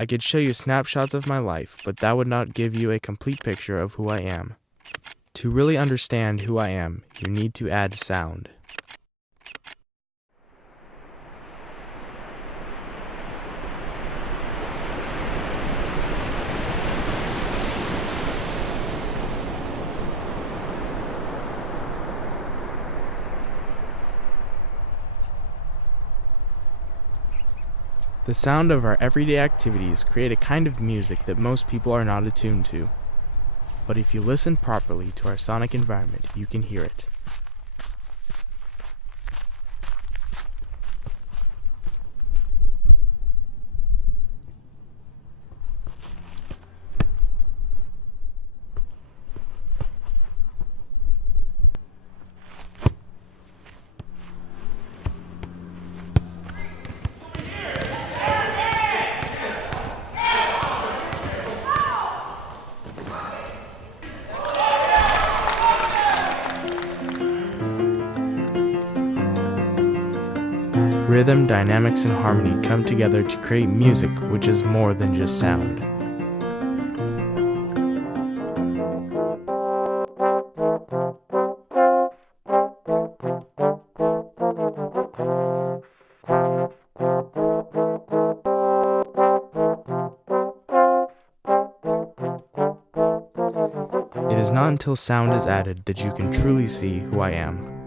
I could show you snapshots of my life, but that would not give you a complete picture of who I am. To really understand who I am, you need to add sound. The sound of our everyday activities create a kind of music that most people are not attuned to. But if you listen properly to our sonic environment, you can hear it. Rhythm, dynamics, and harmony come together to create music, which is more than just sound. It is not until sound is added that you can truly see who I am.